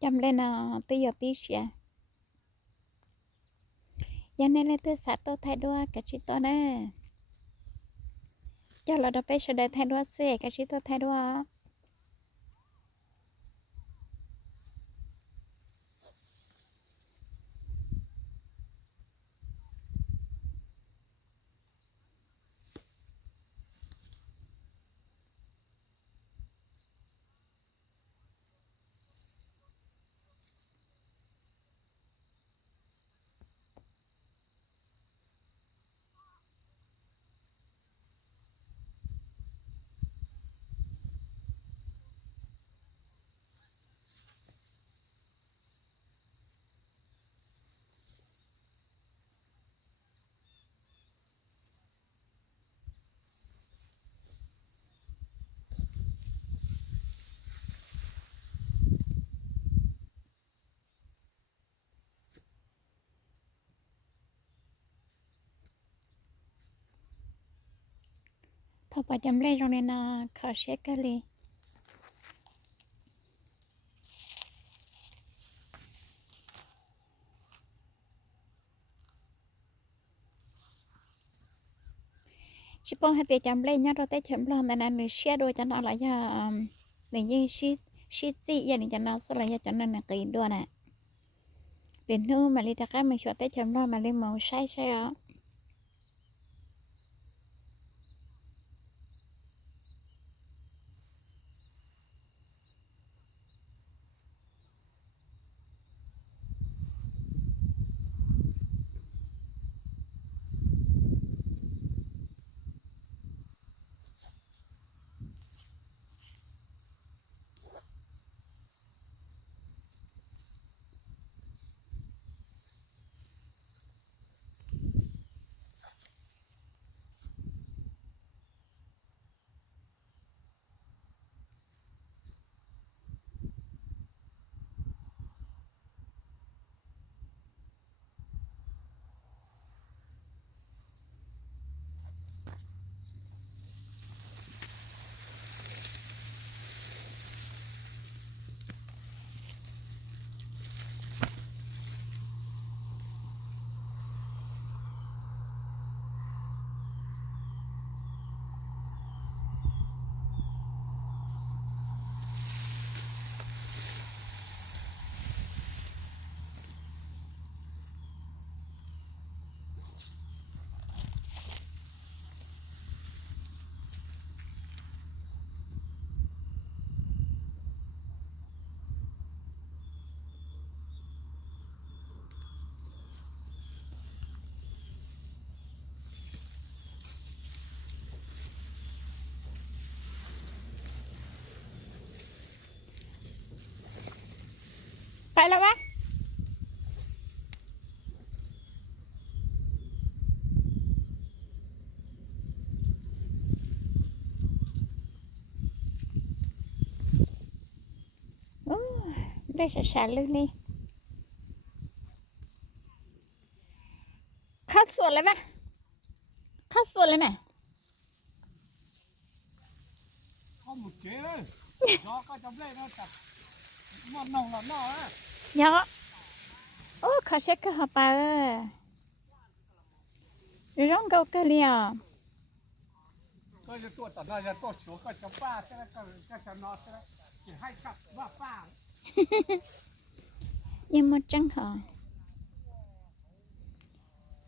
chăm lên tí giờ tí xia giờ này lên tôi sát tôi thay đua cái chị tôi nè cho là đó bây giờ để thay đua xe cái chị tôi thay đua พอประจำเลยตรงนี้นะขอเช็คกันเลยชิปองให้เตจำเลยเนี่ยเราเตจำลองแต่นั้นหรือเชื่อโดยจะนอนอะไรอย่างหรือยี่ชิจิอย่างนี้จะนอนสลายจะนอนกินด้วยนะเดี๋ยวนู้มาเลยจะก็มาชวนเตจำลองมาเลยมองใช่ใช่อ่ะ ไปแล้ววะได้ช้าๆเลยนี่เข้าสวนเลยไหมเข้าสวนเลยไหม có một chế đấy do có trong đây nó chặt một nòng là nó á เนาะโอ้เขาเช็คก็หาไปร้องเกาเลีย tôiจะตัวตัดได้จะตัวชัวก็จะป้าใช่ไหมก็จะนอนใช่ไหมchỉ hay cặpว่าป้า ยังมาจังเหรอ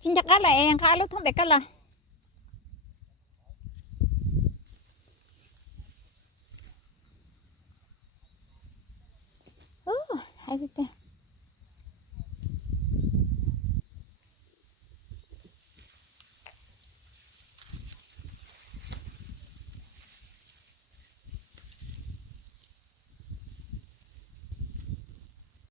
จริงจักอะไรเองค่ะลูกทำแบบกันล่ะโอ้ให้ไปเถอะ